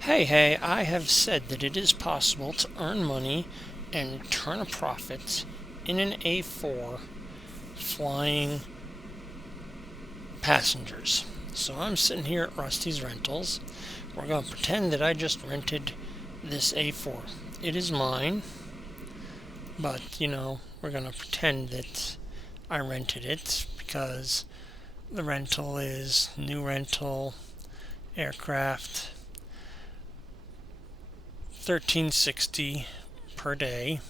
Hey, I have said that it is possible to earn money and turn a profit in an A-4 flying passengers. So I'm sitting here at Rusty's Rentals. We're going to pretend that I just rented this A-4. It is mine, but, we're going to pretend that I rented it because the rental is new rental aircraft, $13.60 per day.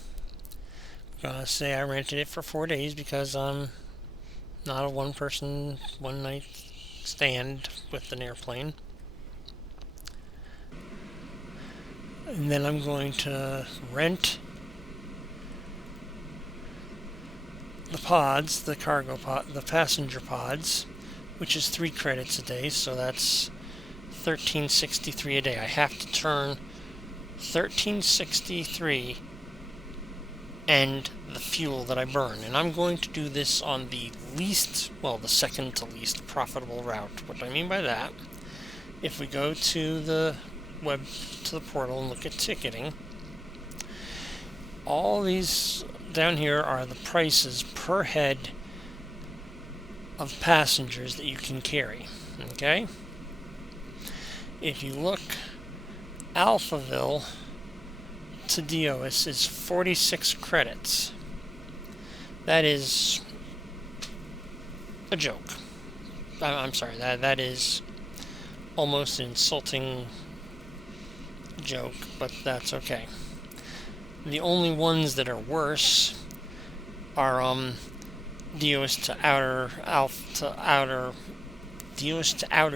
I'm gonna say I rented it for 4 days because I'm not a one-person, one-night stand with an airplane. And then I'm going to rent the pods, the cargo pod, the passenger pods, which is 3 credits a day, so that's $13.63 a day. I have to turn $13.63 and the fuel that I burn. And I'm going to do this on the second to least profitable route. What do I mean by that? If we go to the portal and look at ticketing, all these down here are the prices per head of passengers that you can carry. Okay? If you look, Alphaville to Deois is 46 credits. That is a joke. I'm sorry, that is almost an insulting joke, but that's okay. The only ones that are worse are Deois to outer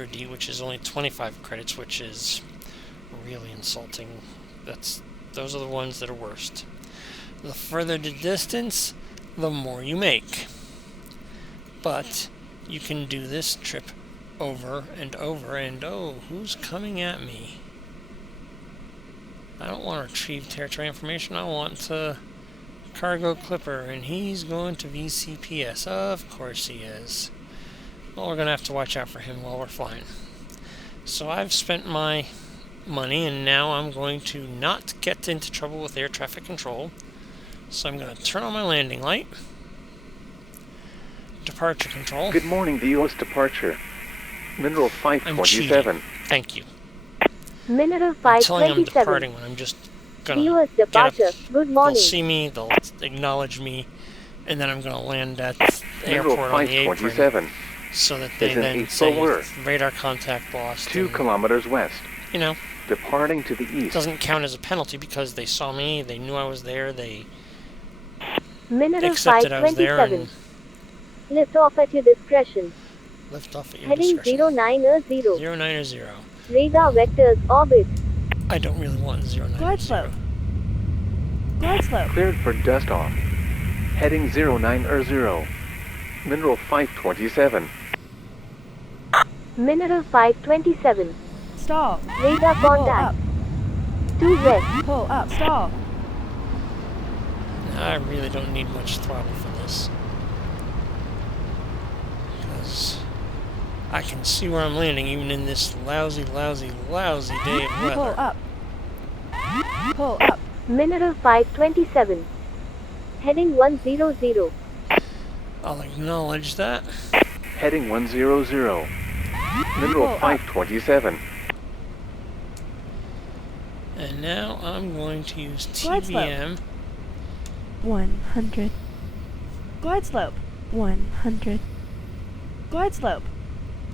D, which is only 25 credits, which is really insulting. Those are the ones that are worst. The further the distance, the more you make. But you can do this trip over and over, and oh, who's coming at me? I don't want to retrieve territory information, I want to cargo clipper, and he's going to VCPS. Of course he is. Well, we're going to have to watch out for him while we're flying. So I've spent my money, and now I'm going to not get into trouble with air traffic control. So I'm going to turn on my landing light. Departure control. Good morning, Deois departure. Mineral 527. Thank you. Mineral I'm telling them I'm 527. departing when I'm just gonna Deois get up. departure. Good morning. They'll see me, they'll acknowledge me, and then I'm gonna land at the Mineral airport on the apron 527. so that they Is an then say A4. radar contact lost. 2 kilometers west. Departing to the It east. doesn't count as a penalty because they saw me, they knew I was there, they Mineral accepted I was there, 527. and Lift off at your discretion. lift off at your Heading discretion. 090. 090. Radar vectors orbit. I don't really want 090. Glide slope. Glide slope. Cleared for dust off. Heading 090. Mineral 527. Mineral 527. Stall. Radar Pull contact. up. 2 west. Pull up. Stall. I really don't need much throttle for this. Because I can see where I'm landing even in this lousy day of weather. Pull up. Pull up. Mineral 527. Heading 100. I'll acknowledge that. Heading 100. Mineral Pull up. 527. And now I'm going to use Glide slope. TBM. 100. Glide slope. 100. Glide slope.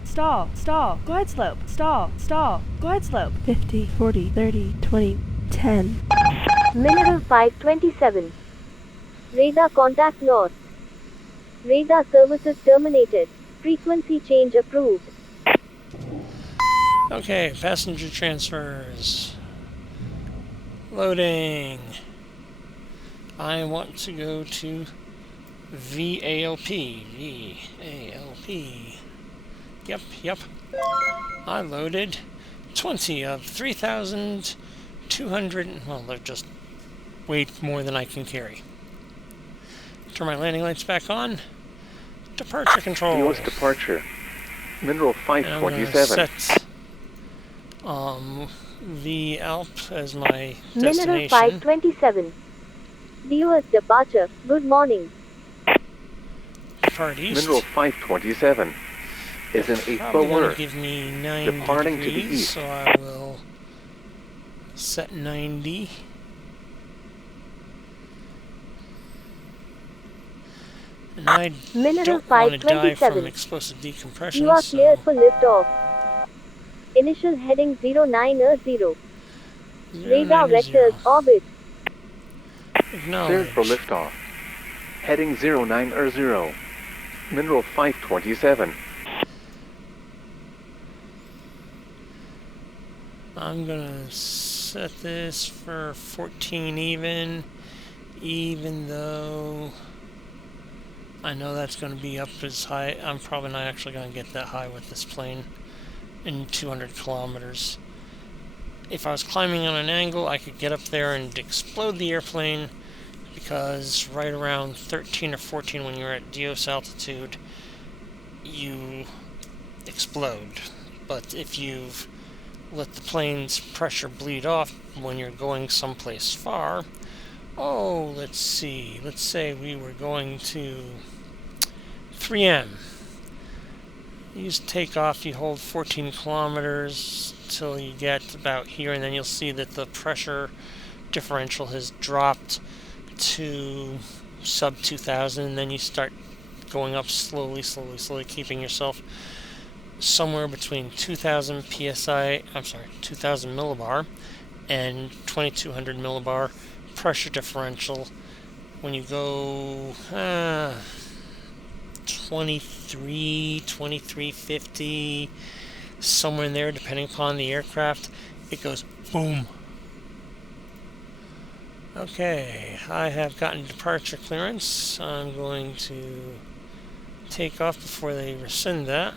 Stall. Stall. Glide slope. Stall. Stall. Glide slope. 50, 40, 30, 20, 10. Mineral 527. Radar contact lost. Radar services terminated. Frequency change approved. Okay, passenger transfers. Loading. I want to go to VALP. VALP. Yep. I loaded 20 of 3,200. Well, they're just way more than I can carry. Turn my landing lights back on. Departure control. Deois departure. Mineral And I'm going to 527. set V Alp as my Mineral destination. 527. Deois departure. Good morning. Depart east. Mineral 527 is an Probably A-4 going to word. give me 9 Departing to the degrees, east. so I will set 90. And I Mineral don't want to die from 527. explosive decompression, You are cleared so for liftoff. Initial heading 0900. Radar 090. vectors orbit. Cleared for Acknowledge. liftoff. Heading 0900. Mineral 527. I'm gonna set this for 14 even though I know that's gonna be up as high. I'm probably not actually gonna get that high with this plane in 200 kilometers. If I was climbing on an angle, I could get up there and explode the airplane, because right around 13 or 14 when you're at Deois altitude, you explode. But if you've let the plane's pressure bleed off when you're going someplace far, let's see, let's say we were going to 3M. You just take off, you hold 14 kilometers till you get about here, and then you'll see that the pressure differential has dropped to sub 2000, and then you start going up slowly, keeping yourself somewhere between 2000 psi, 2000 millibar and 2200 millibar pressure differential. When you go 2350, somewhere in there, depending upon the aircraft, it goes boom. Okay, I have gotten departure clearance. I'm going to take off before they rescind that.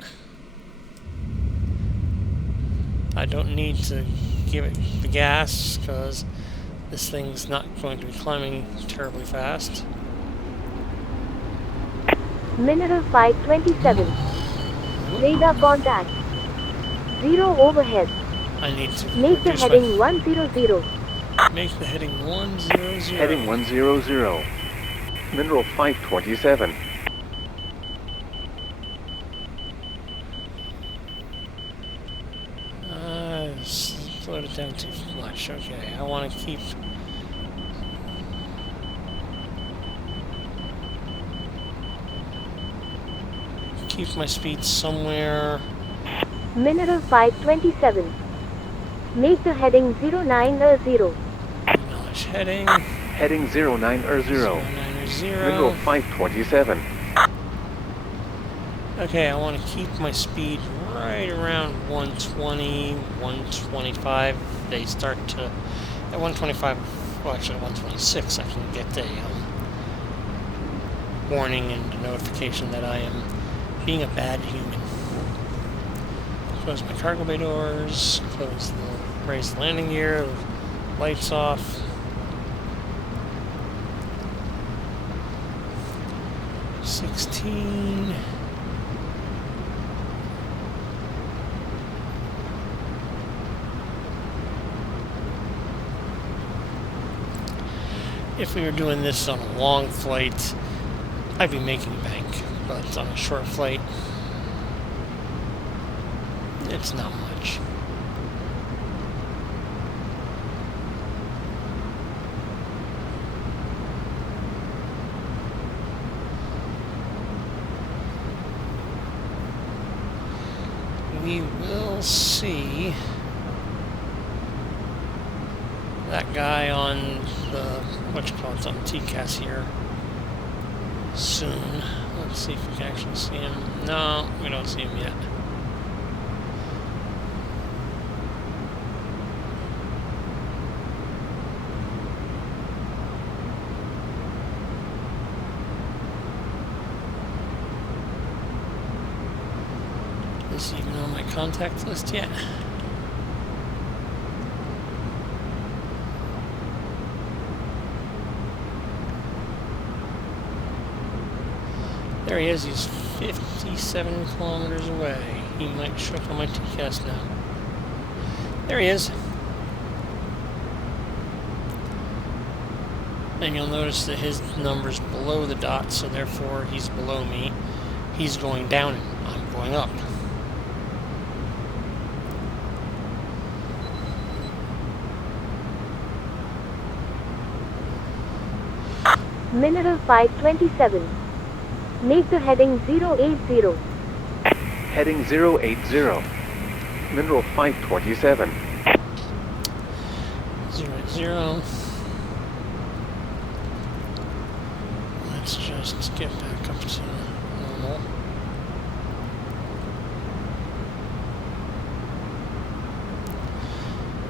I don't need to give it the gas because this thing's not going to be climbing terribly fast. Mineral 527. Radar contact. 0 overhead. I need to Make the reduce heading 100. make the heading 100. Heading 100. Mineral 527. Slowed it down too much. Okay, I want to keep my speed somewhere. Mineral 527. Make the heading 090. Acknowledge heading. Heading 090. 090. Mineral 527. Okay, I want to keep my speed right around 120, 125. They start to, at 125, well actually 126, I can get a warning and a notification that I am being a bad human. Close my cargo bay doors, raise the landing gear, lights off. $16. If we were doing this on a long flight, I'd be making bank, but on a short flight, it's not much. We will see that guy on the, on TCAS here soon. Let's see if we can actually see him. No, we don't see him yet. Is he even on my contact list yet? There he is, he's 57 kilometers away. He might show up on my TCAS now. There he is. And you'll notice that his number's below the dot, so therefore he's below me. He's going down, and I'm going up. Minute of 5:27. Make the heading 080. Heading 080. Mineral 527. 080. Let's just get back up to normal.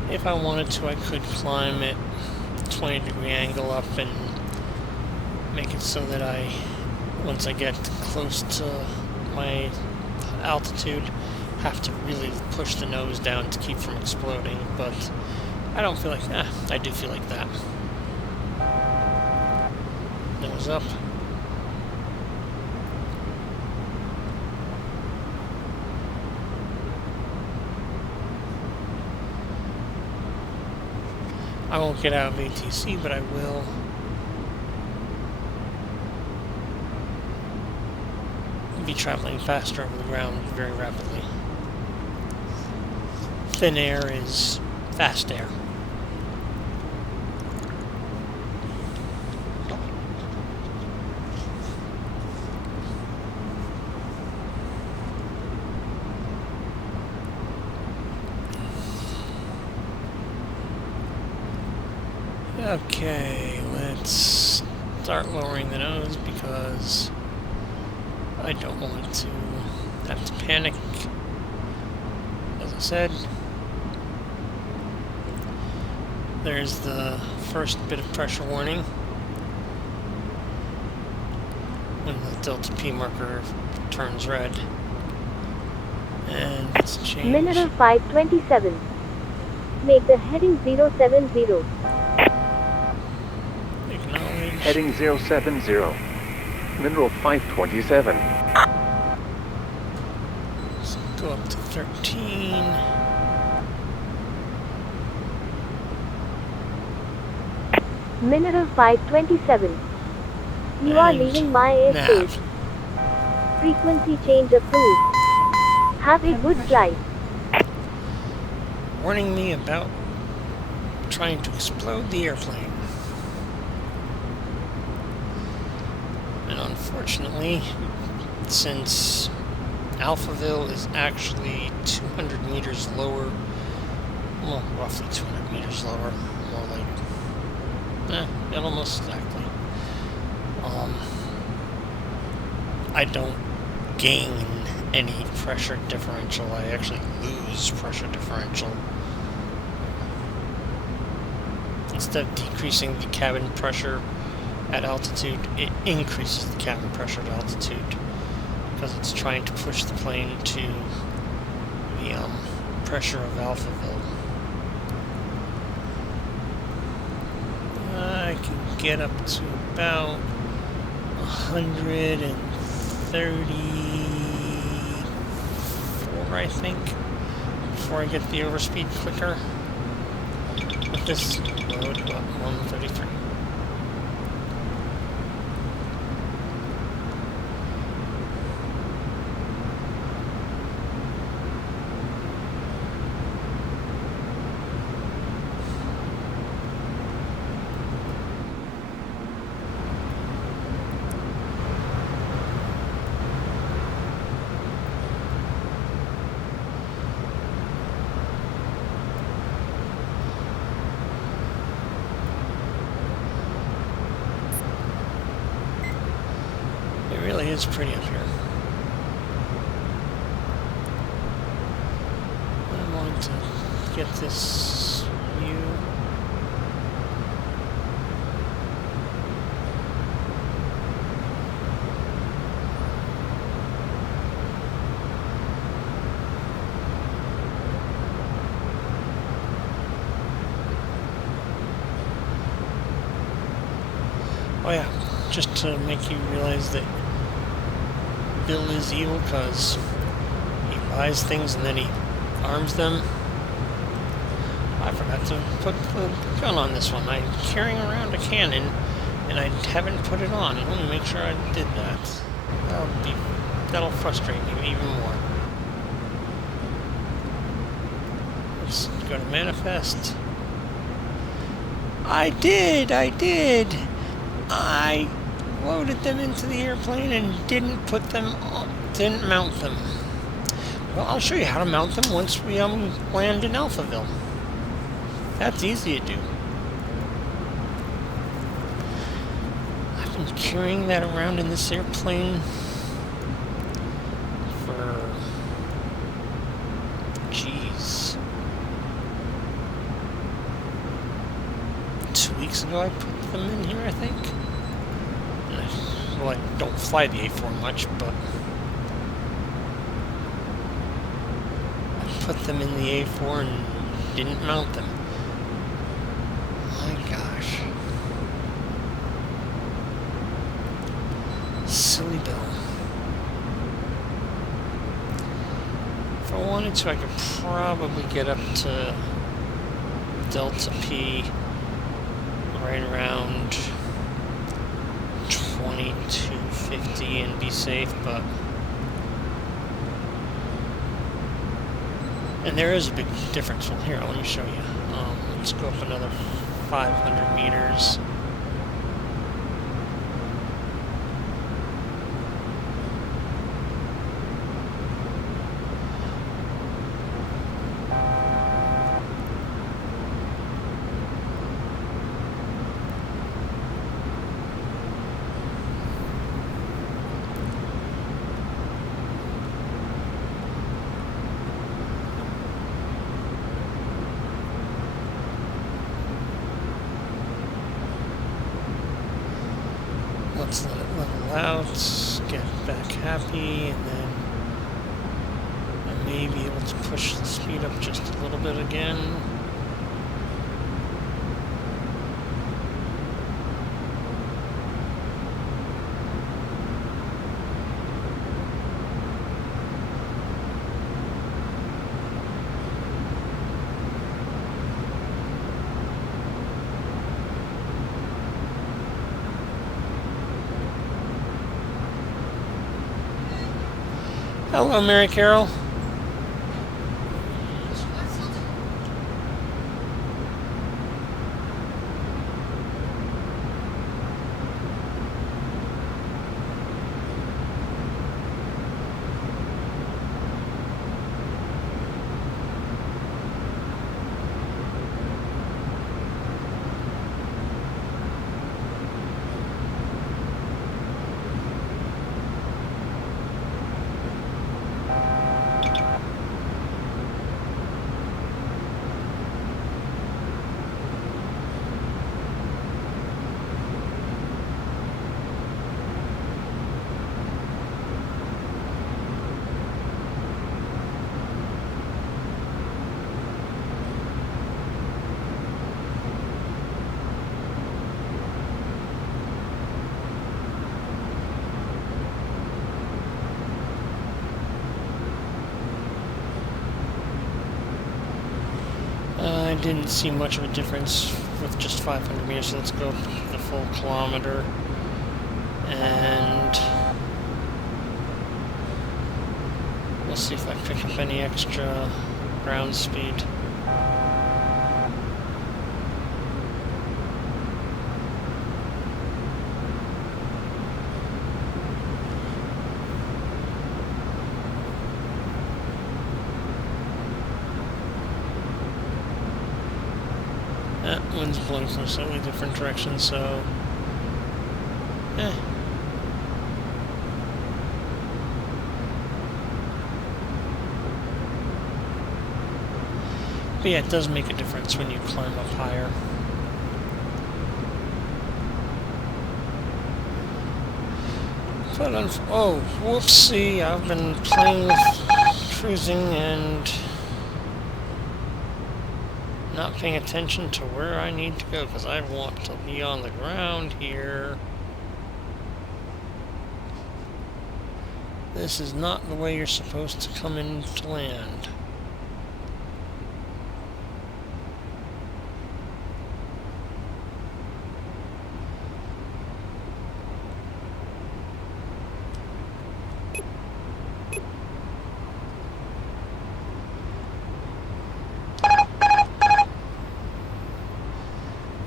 If I wanted to, I could climb at 20-degree angle up and make it so that once I get close to my altitude, have to really push the nose down to keep from exploding, but I don't feel like, I do feel like that. Nose up. I won't get out of ATC, but I will be traveling faster over the ground very rapidly. Thin air is fast air. Okay, let's start lowering the nose because I don't want to have to panic. As I said, there's the first bit of pressure warning when the delta P marker turns red. And let's change. Minute of 5:27. Make the heading 070. Acknowledge. Heading 070. Mineral 527. Let's go up to 13. Minute of 5:27. You are And leaving my airspace. nav. Frequency change approved. Have a good flight. Warning me about trying to explode the airplane. And unfortunately, since Alphaville is actually 200 meters lower, well, roughly 200 meters lower, more like, almost exactly. I don't gain any pressure differential, I actually lose pressure differential. Instead of decreasing the cabin pressure at altitude, it increases the cabin pressure at altitude because it's trying to push the plane to the pressure of Alphaville. I can get up to about 134, I think, before I get the overspeed clicker. With this load, about 133. It really is pretty up here. I want to get this view. Oh yeah, just to make you realize that Bill is evil because he buys things and then he arms them. I forgot to put the gun on this one. I'm carrying around a cannon, and I haven't put it on. Let me make sure I did that. That'll frustrate me even more. Let's go to manifest. I did! I loaded them into the airplane and didn't put them on, didn't mount them. Well, I'll show you how to mount them once we land in Alphaville. That's easy to do. I've been carrying that around in this airplane for, jeez, 2 weeks ago I put them in here, I think. Well, I don't fly the A-4 much, but I put them in the A-4 and didn't mount them. My gosh. Silly Bill. If I wanted to, I could probably get up to Delta P right around 2250 and be safe, but and there is a big difference. Well, here, let me show you. Let's go up another 500 meters. Let's let it level out, get back happy, and then I may be able to push the speed up just a little bit again. Hello, Mary Carol. I didn't see much of a difference with just 500 meters, so let's go the full kilometer. And we'll see if I pick up any extra ground speed. Wind's blowing from a slightly different direction, so But yeah, it does make a difference when you climb up higher. But oh, whoopsie, I've been playing with cruising and not paying attention to where I need to go, because I want to be on the ground here. This is not the way you're supposed to come in to land.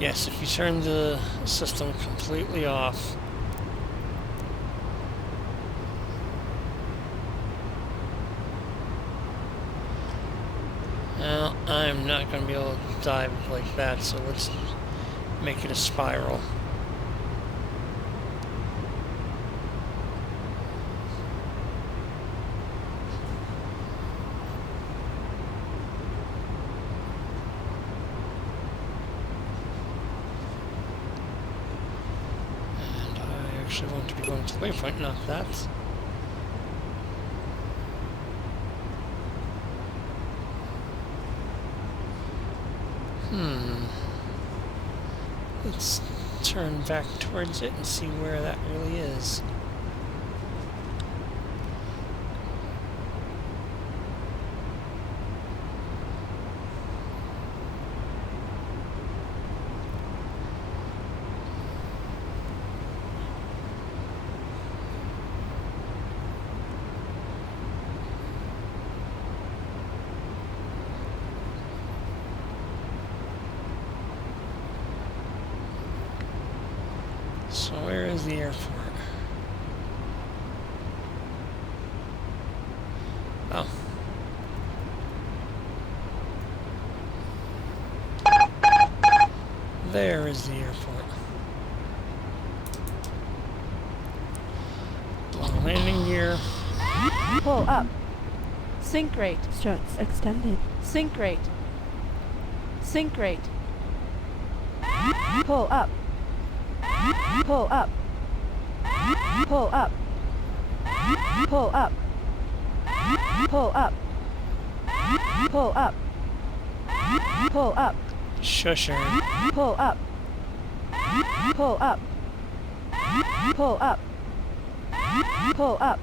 Yes, if you turn the system completely off, well, I'm not going to be able to dive like that, so let's make it a spiral. And I actually want to be going to the waypoint, not that. Let's turn back towards it and see where that really is. So where is the airport? Oh. There is the airport. Long landing gear. Pull up. Sync rate. Struts extended. Sync rate. Sync rate. Pull up. Pull up. Pull up. Pull up. Pull up. Pull up. Pull up. Shush her. Pull up. Pull up. Pull up. Pull up.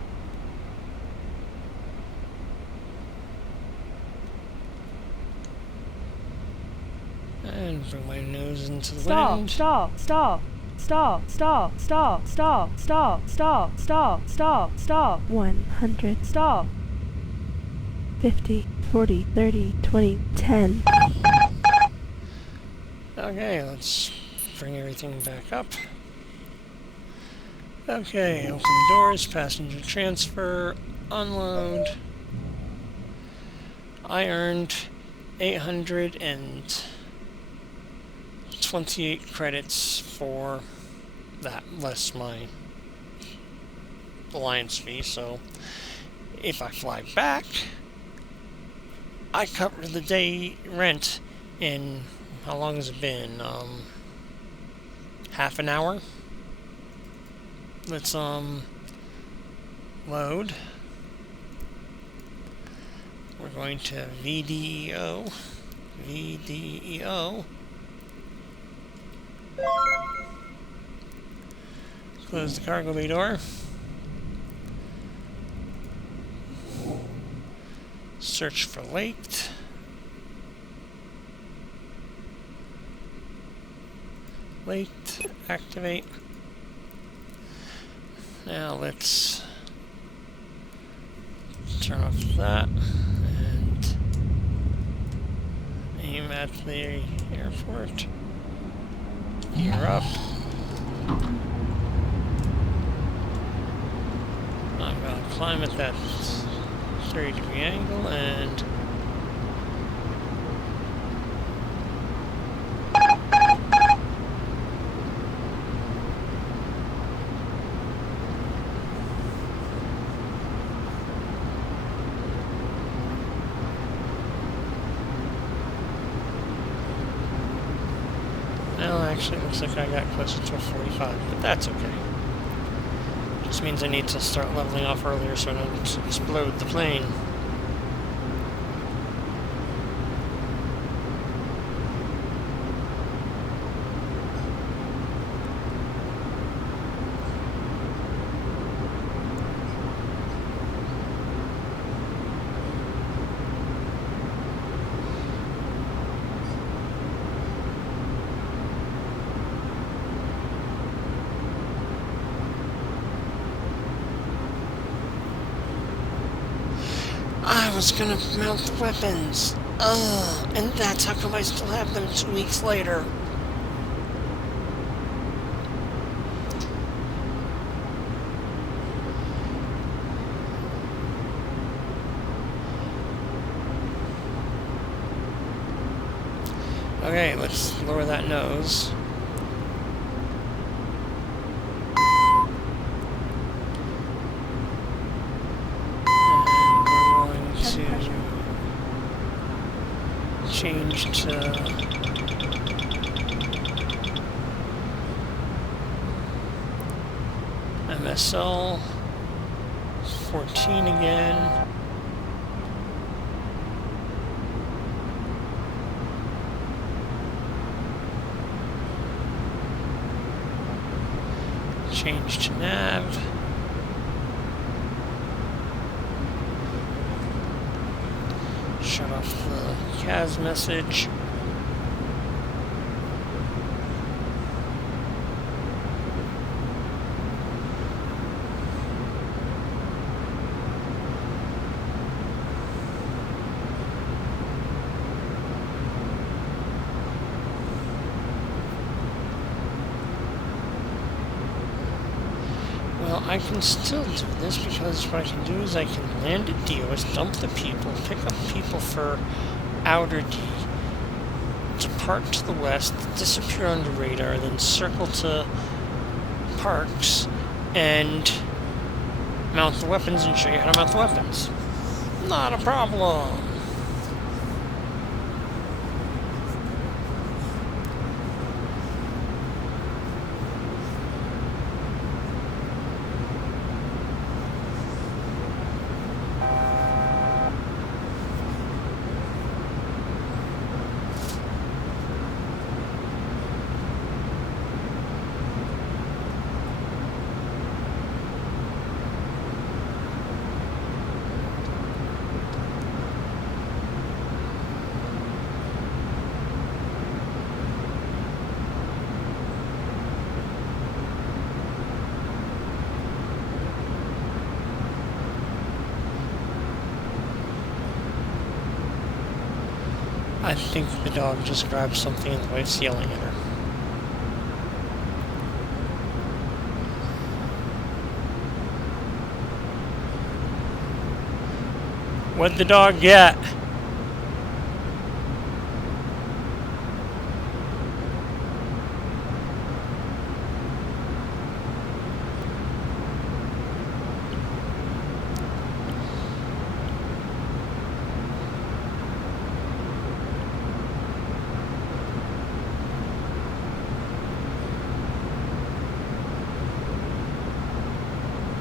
And bring my nose into the Stall, wind. stall, stall, stall, stall, stall, stall, stall, stall, stall, stall, stall. 100. Stall. 50, 40, 30, 20, 10. Okay, let's bring everything back up. Okay, open the doors, passenger transfer, unload. I earned 828 credits for that, less my alliance fee, so if I fly back, I cover the day rent in, how long has it been? Half an hour? Let's, load. We're going to VDEO. VDEO. Close the cargo bay door. Search for late. Late. Activate. Now let's turn off that and aim at the airport. Gear up. I'm going to climb at that 30-degree angle and well, actually, it looks like I got closer to a 45, but that's okay. Just means I need to start leveling off earlier so I don't explode the plane. I was gonna mount the weapons. Ugh, and that's how come I still have them 2 weeks later. Okay, let's lower that nose. And we're going to change to MSL 14 again. Change to nav. Shut off the CAS message. Well, I can still do this because what I can do is I can land at Deois, dump the people, pick up people for outer D, depart to the west, disappear under radar, then circle to Parks and mount the weapons and show you how to mount the weapons. Not a problem. I think the dog just grabbed something and the wife's yelling at her. What'd the dog get?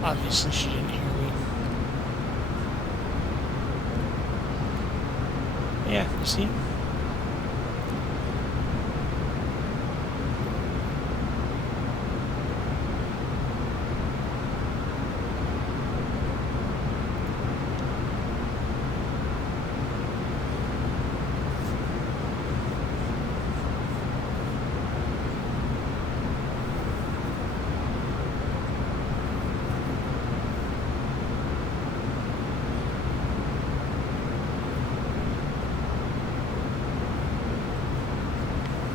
Obviously she didn't hear me. Yeah, you see?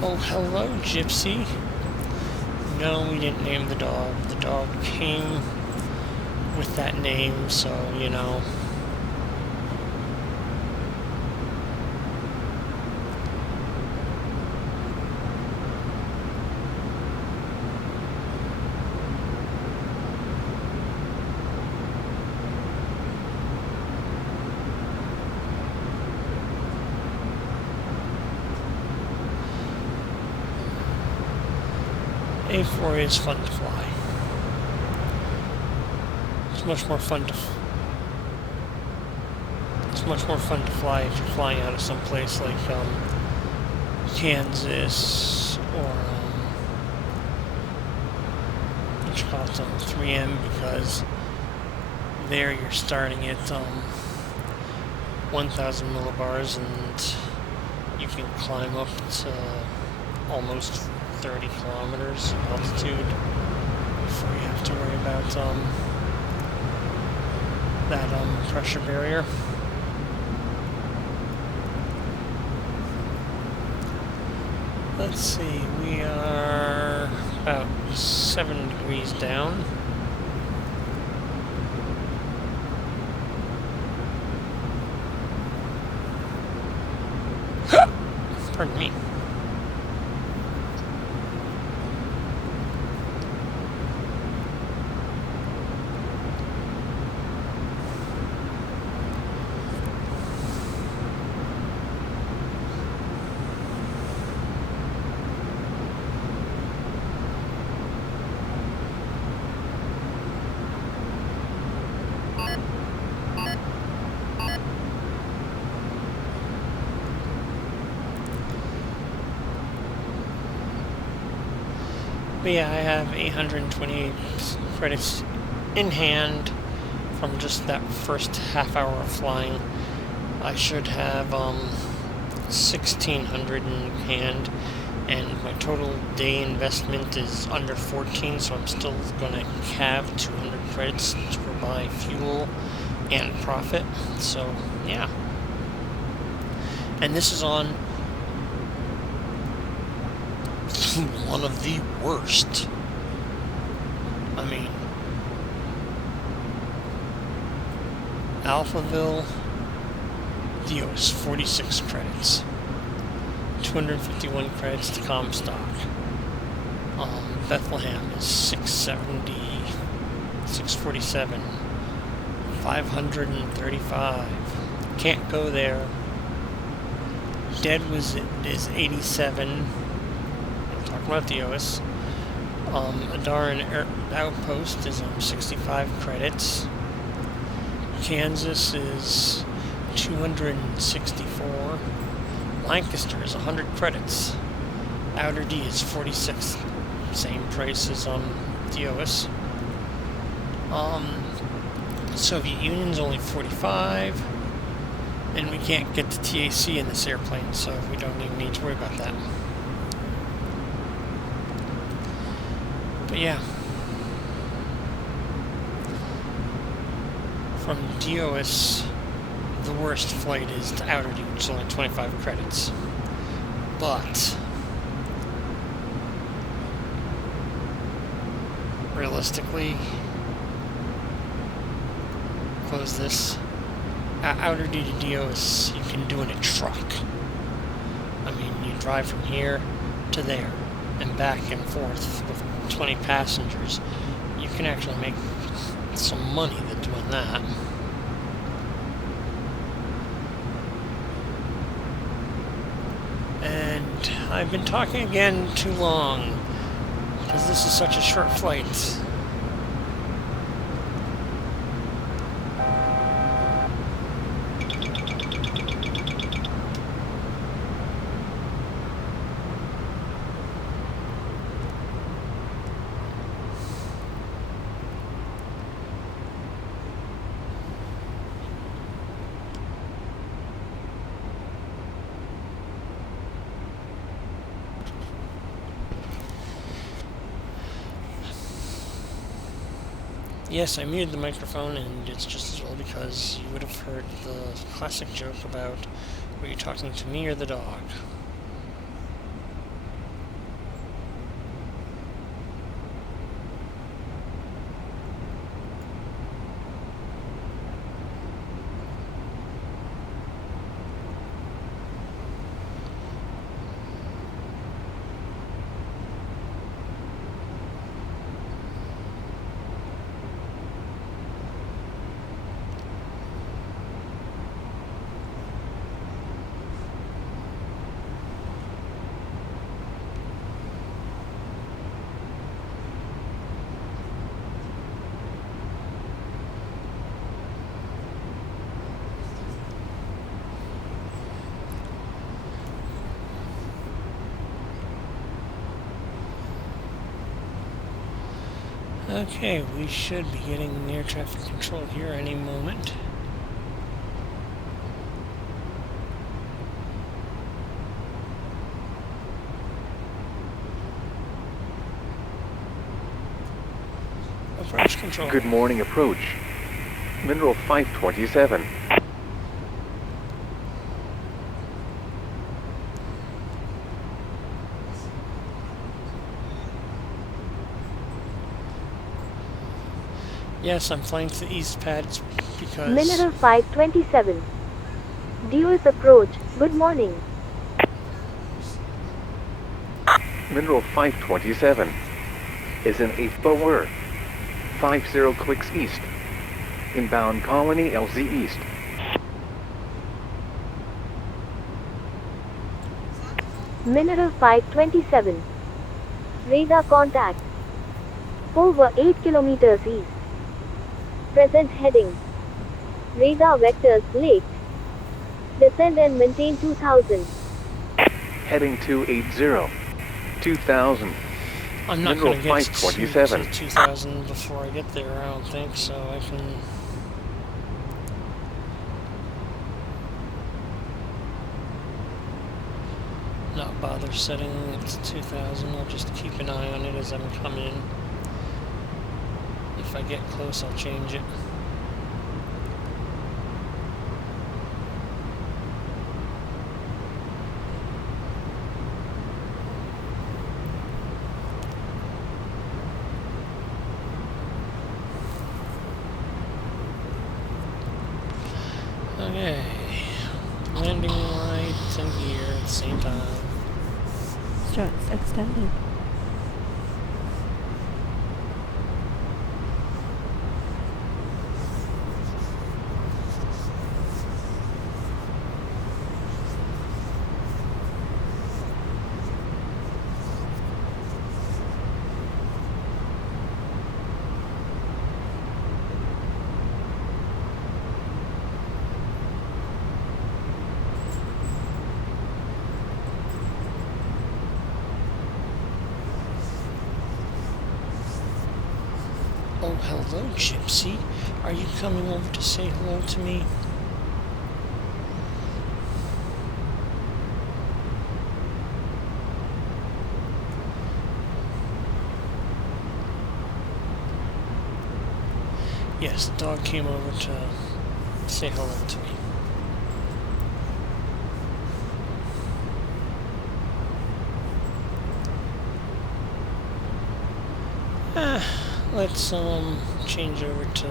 Oh, hello, Gypsy. No, we didn't name the dog. The dog came with that name, so, you know. A-4 is fun to fly. It's much more fun to fly if you're flying out of some place like Kansas or what you call it, 3M, because there you're starting at 1,000 millibars and you can climb up to almost 30 kilometers altitude before you have to worry about that pressure barrier. Let's see, we are about 7 degrees down. Pardon me. But yeah, I have 828 credits in hand from just that first half hour of flying. I should have 1,600 in hand, and my total day investment is under 14, so I'm still going to have 200 credits to buy fuel and profit. So yeah, and this is on one of the worst. I mean, Alphaville, Deois, 46 credits. 251 credits to Comstock. Bethlehem is 670, 647, 535. Can't go there. Dead is 87. I'm talking about Deois. Adaran Outpost is 65 credits. Kansas is 264. Lancaster is 100 credits. Outer D is 46. Same price as Deois. Soviet Union's only 45. And we can't get to TAC in this airplane, so we don't even need to worry about that. But yeah. From Deois, the worst flight is to Outer D, which is only 25 credits. But realistically, close this. Outer D to Deois, you can do in a truck. I mean, you drive from here to there and back and forth with 20 passengers. You can actually make some money doing that. And I've been talking again too long, because this is such a short flight. Yes, I muted the microphone, and it's just as well because you would have heard the classic joke about, were you talking to me or the dog? Okay, we should be getting near traffic control here any moment. Approach control. Good morning, approach. Mineral 527. Yes, I'm flying to the east pads because... Mineral 527. Deois approach. Good morning. Mineral 527 is an A-4. 50 clicks east. Inbound Colony LZ East. Mineral 527. Radar contact. Over 8 kilometers east. Present heading. Radar vectors laked. Descend and maintain 2000. Heading 280. 2000. I'm not Mineral going to get to 527. 2,000 before I get there, I don't think, so I can... not bother setting it to 2,000. I'll just keep an eye on it as I'm coming. If I get close, I'll change it. Okay, landing lights and gear at the same time. Struts extended. Oh, hello, Gypsy. Are you coming over to say hello to me? Yes, the dog came over to say hello to me. Let's change over to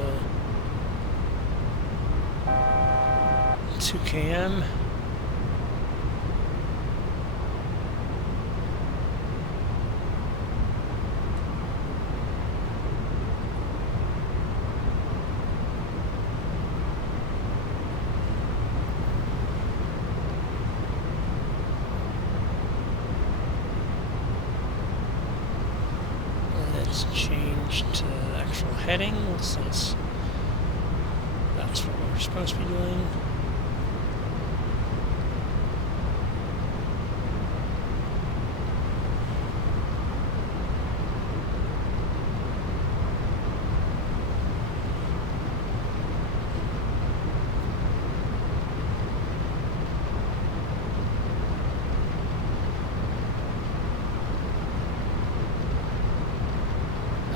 2 km. Let's change to actual heading, since that's what we're supposed to be doing.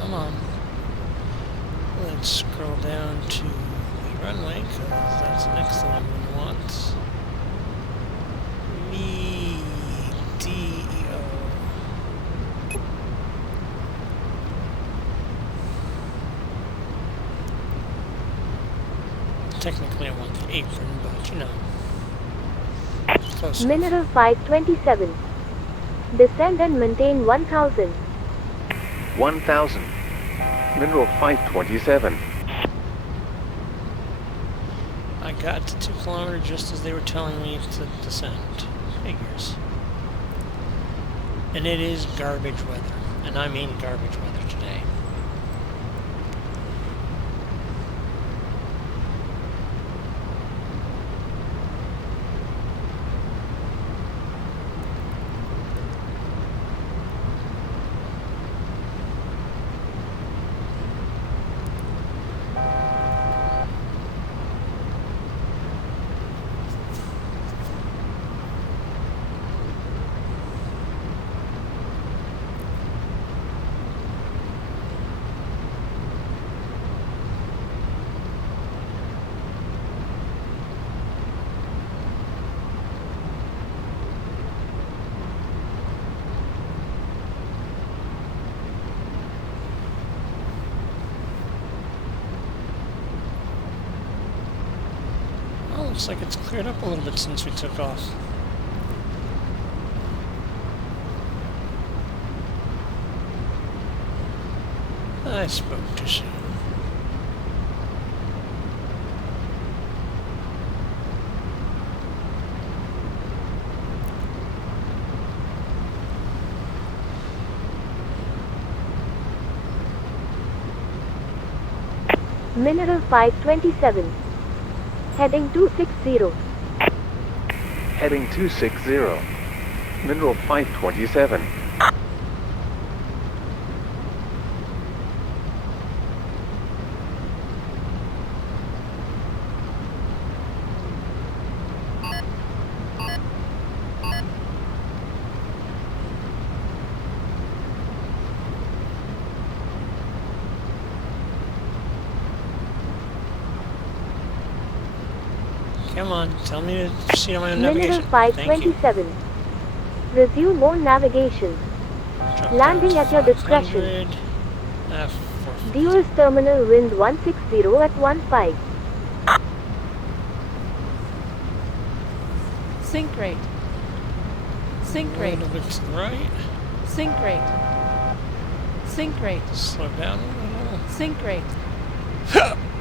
Come on. Let's scroll down to the runway, because that's the next thing I'm going to want. VDO. Technically I want the apron, but you know. Close enough. Mineral 527. Descend and maintain 1000. 1,000. Mineral 527. I got to 2 kilometers just as they were telling me to descend. Figures. And it is garbage weather. And I mean garbage weather today. Looks like it's cleared up a little bit since we took off. I spoke too soon. Mineral 527. Heading 260. Heading 260. Mineral 527. Come on, tell me to proceed on my own Mineral navigation. Thank you. 527. Resume own navigation. Drop Landing down at your discretion. 500. A-4. Deois Terminal wind 160 at 15. Sink rate. Sink A rate. little bit to the right. Sink rate. Sink rate. Slow down a little. Sink rate.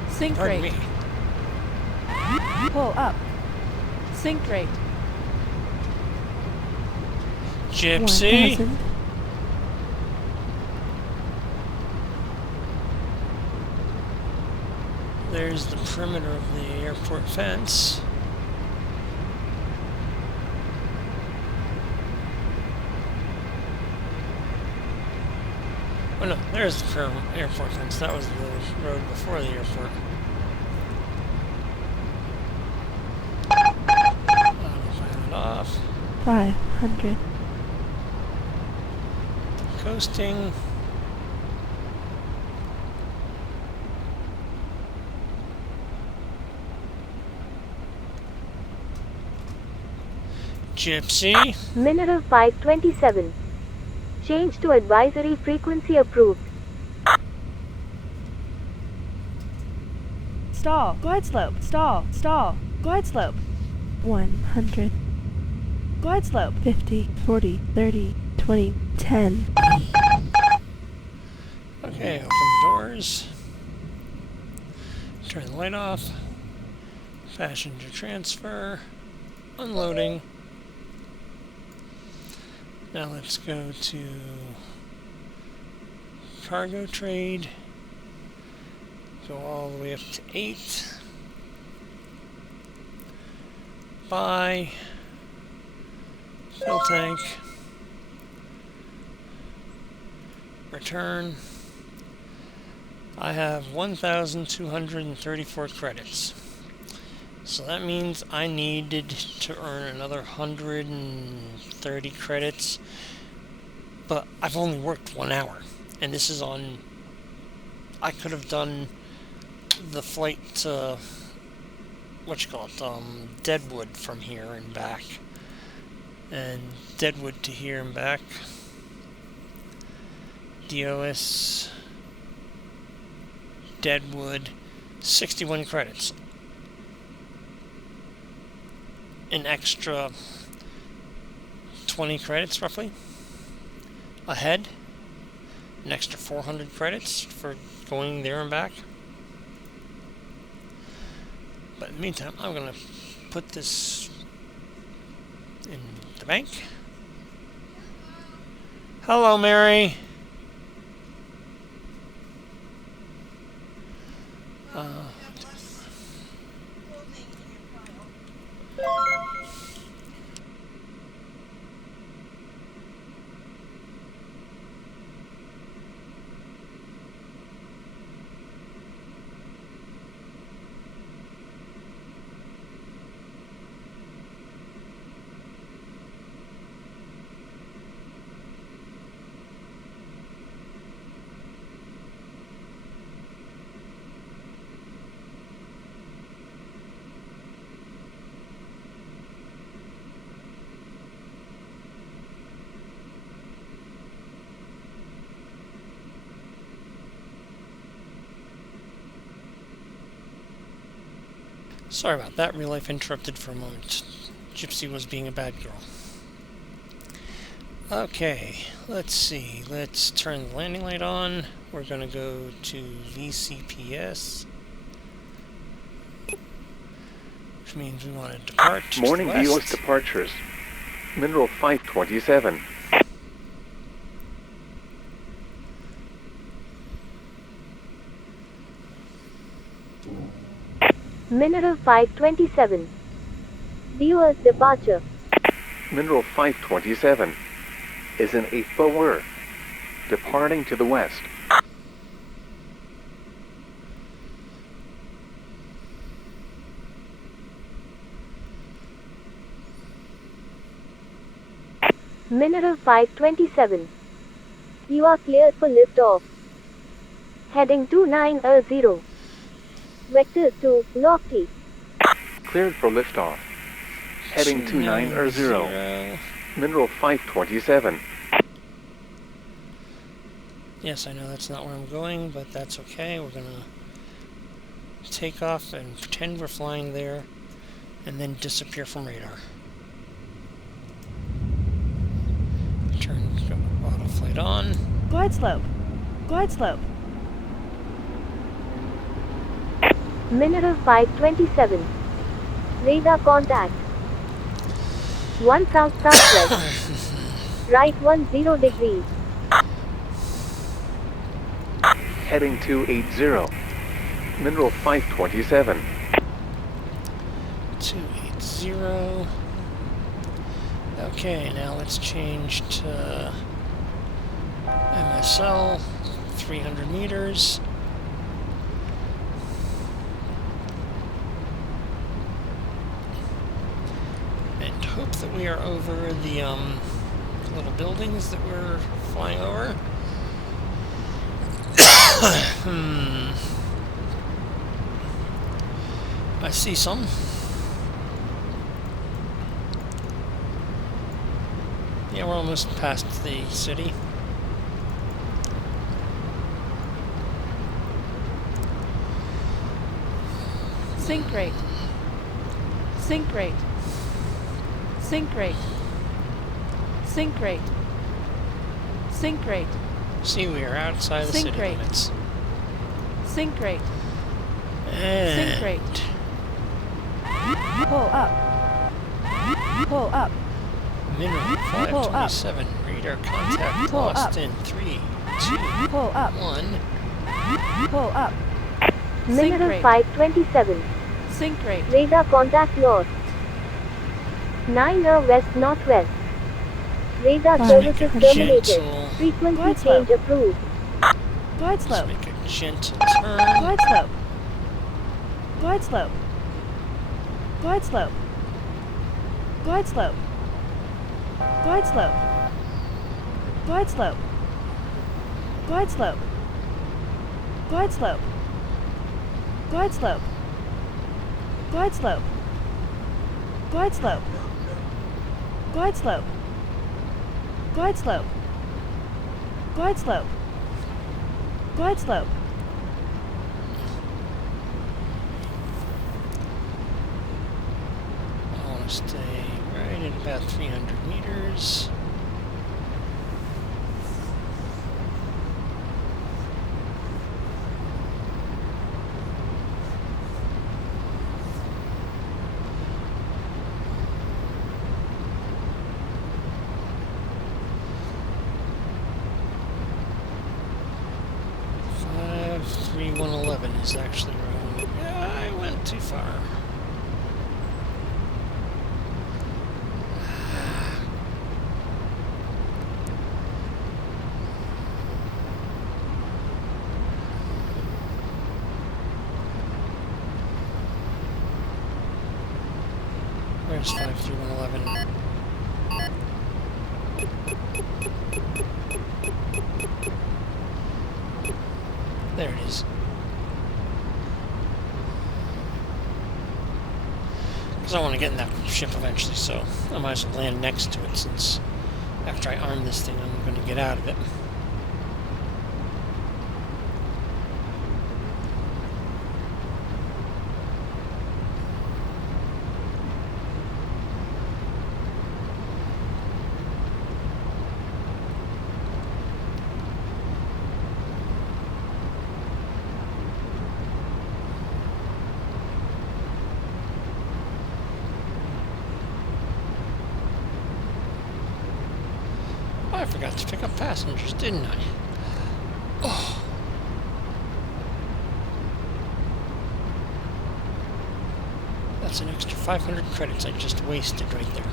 Sink Pardon rate. me. Pull up. Sink rate. Gypsy. 1000. There's the perimeter of the airport fence. Oh no, there's the airport fence. That was the road before the airport. Autopilot off. 500. Coasting. Gypsy. Mineral 527. Change to advisory frequency approved. Stall. Glide slope. Stall. Stall. Glide slope. 100. Glide slope. 50, 40, 30, 20, 10. Okay, open the doors. Turn the light off. Passenger transfer. Unloading. Now let's go to cargo trade. Go all the way up to 8. Buy. Fill tank. Return. I have 1,234 credits. So that means I needed to earn another 130 credits. But I've only worked 1 hour. And this is on... I could have done the flight to... Deadwood from here and back. And Deadwood to here and back. Deois... Deadwood... 61 credits. An extra 20 credits, roughly, ahead. An extra 400 credits for going there and back. But in the meantime, I'm going to put this in the bank. Hello, Mary. Sorry about that, real life interrupted for a moment. Gypsy was being a bad girl. Okay, let's see. Let's turn the landing light on. We're going to go to VCPS. Which means we want to depart to Morning the west. Deois departures. Mineral 527. Mineral 527. Deois departure. Mineral 527 is an A-4, departing to the west. Mineral 527. You are cleared for liftoff. Heading 2900. Vector to Lofty. Cleared for liftoff. Heading 2900. Mineral 527. Yes, I know that's not where I'm going, but that's okay. We're gonna take off and pretend we're flying there, and then disappear from radar. Turn auto flight on. Glide slope. Glide slope. Mineral 527. Radar contact. 1 south southwest. Right 10 degrees. Heading 280. Mineral 527. 280. Okay, now let's change to MSL, 300 meters. And hope that we are over the little buildings that we're flying over. I see some. Yeah, we're almost past the city. Sync rate. Sync rate. Sync rate. Sync rate. Sync rate. See, we are outside the Sync city rate. limits. Sync rate. And Sync rate. Pull up. Pull up. mineral Pull up. 527. Radar contact Pull lost up. in 3, 2, Pull up. 1. Pull up. Sync Mineral rate. 527. Sync rate. Radar contact lost. 9 west northwest. Radar Let's services make a terminated. gentle- Frequency Glide slope. change approved. Glide Let's slope. make a gentle turn. Glide slope. Glide slope. Glide slope. Glide slope. Glide slope. Glide slope. Glide slope. Glide slope. Glide slope. Glide slope. Glide slope. Glide slope. Glide slope. Glide slope. Glide slope. I want to stay right at about 300 meters. Five, 3, 111 is actually wrong. Yeah, I went too far. Where's 53111? There it is. Because I want to get in that ship eventually, so I might as well land next to it, since after I arm this thing, I'm going to get out of it. I forgot to pick up passengers, didn't I? Oh. That's an extra 500 credits I just wasted right there.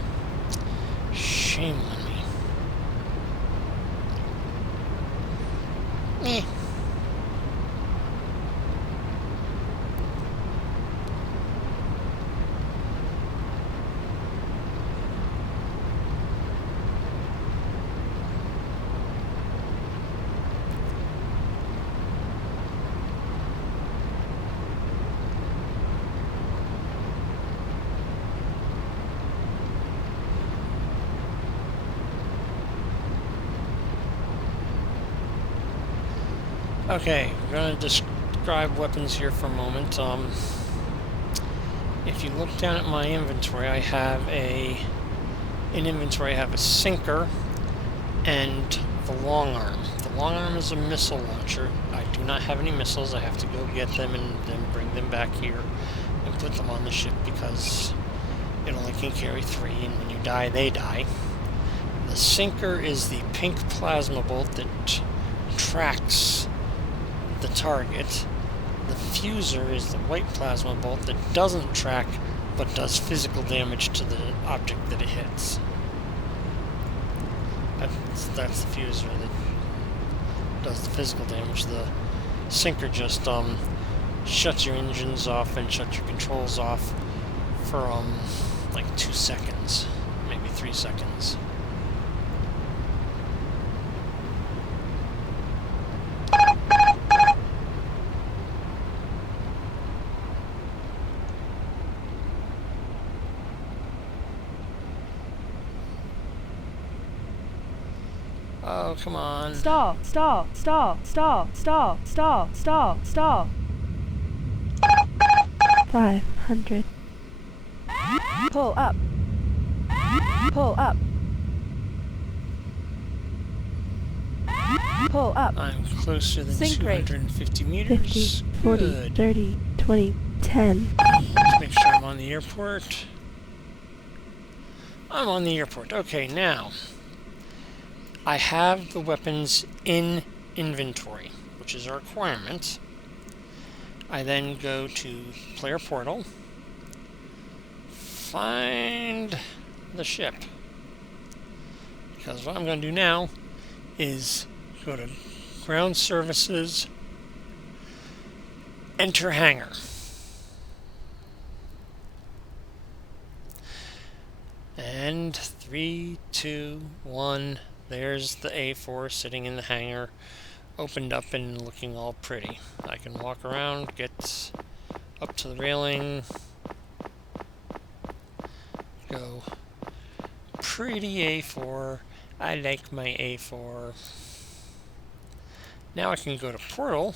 Shame on me. Eh. Okay, we're going to describe weapons here for a moment. If you look down at my inventory, I have in inventory I have a sinker and the long arm. The long arm is a missile launcher. I do not have any missiles. I have to go get them and then bring them back here and put them on the ship because it only can carry 3, and when you die, they die. The sinker is the pink plasma bolt that tracks the target. The fuser is the white plasma bolt that doesn't track but does physical damage to the object that it hits. That's the fuser that does the physical damage. The sinker just shuts your engines off and shuts your controls off for like 2 seconds, maybe 3 seconds. Oh, come on. Stall, stall, stall, stall, stall, stall, stall, stall. 500. Pull up. Pull up. Pull up. I'm closer than Sink rate. 250 meters. 50, 40, Good. 30, 20, 10. Let's make sure I'm on the airport. I'm on the airport. Okay, now I have the weapons in inventory, which is a requirement. I then go to player portal, find the ship. Because what I'm going to do now is go to ground services, enter hangar. And 3, 2, 1. There's the A-4 sitting in the hangar, opened up and looking all pretty. I can walk around, get up to the railing, go pretty A-4. I like my A-4. Now I can go to portal,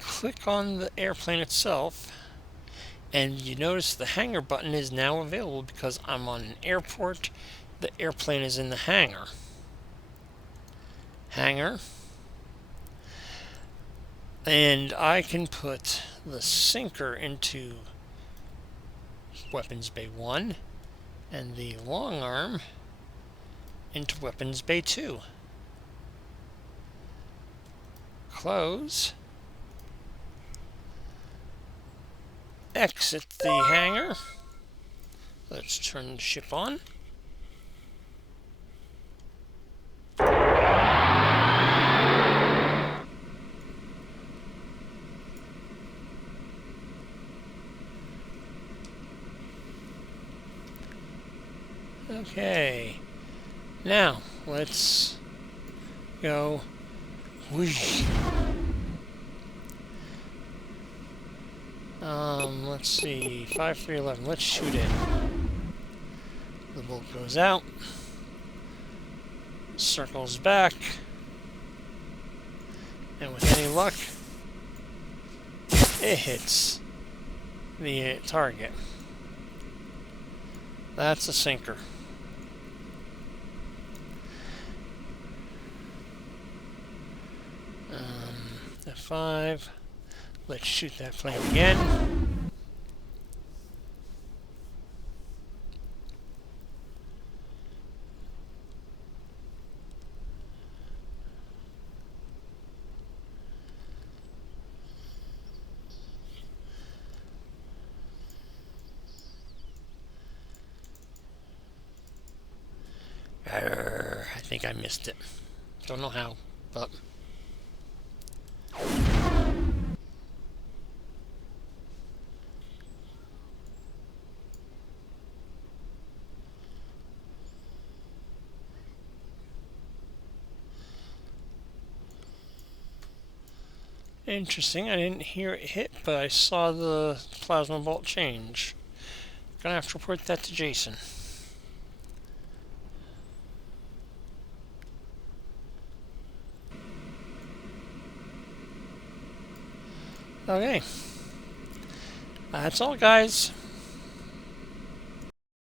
click on the airplane itself, and you notice the hangar button is now available because I'm on an airport. The airplane is in the hangar. Hangar. And I can put the sinker into Weapons Bay 1 and the long arm into Weapons Bay 2. Close. Exit the hangar. Let's turn the ship on. Okay, now let's go. Whoosh. Let's see, 5311. Let's shoot it. The bolt goes out, circles back, and with any luck, it hits the target. That's a sinker. F5. Let's shoot that plane again. I think I missed it. Don't know how, but... Interesting, I didn't hear it hit, but I saw the plasma bolt change. Gonna have to report that to Jason. Okay. That's all, guys.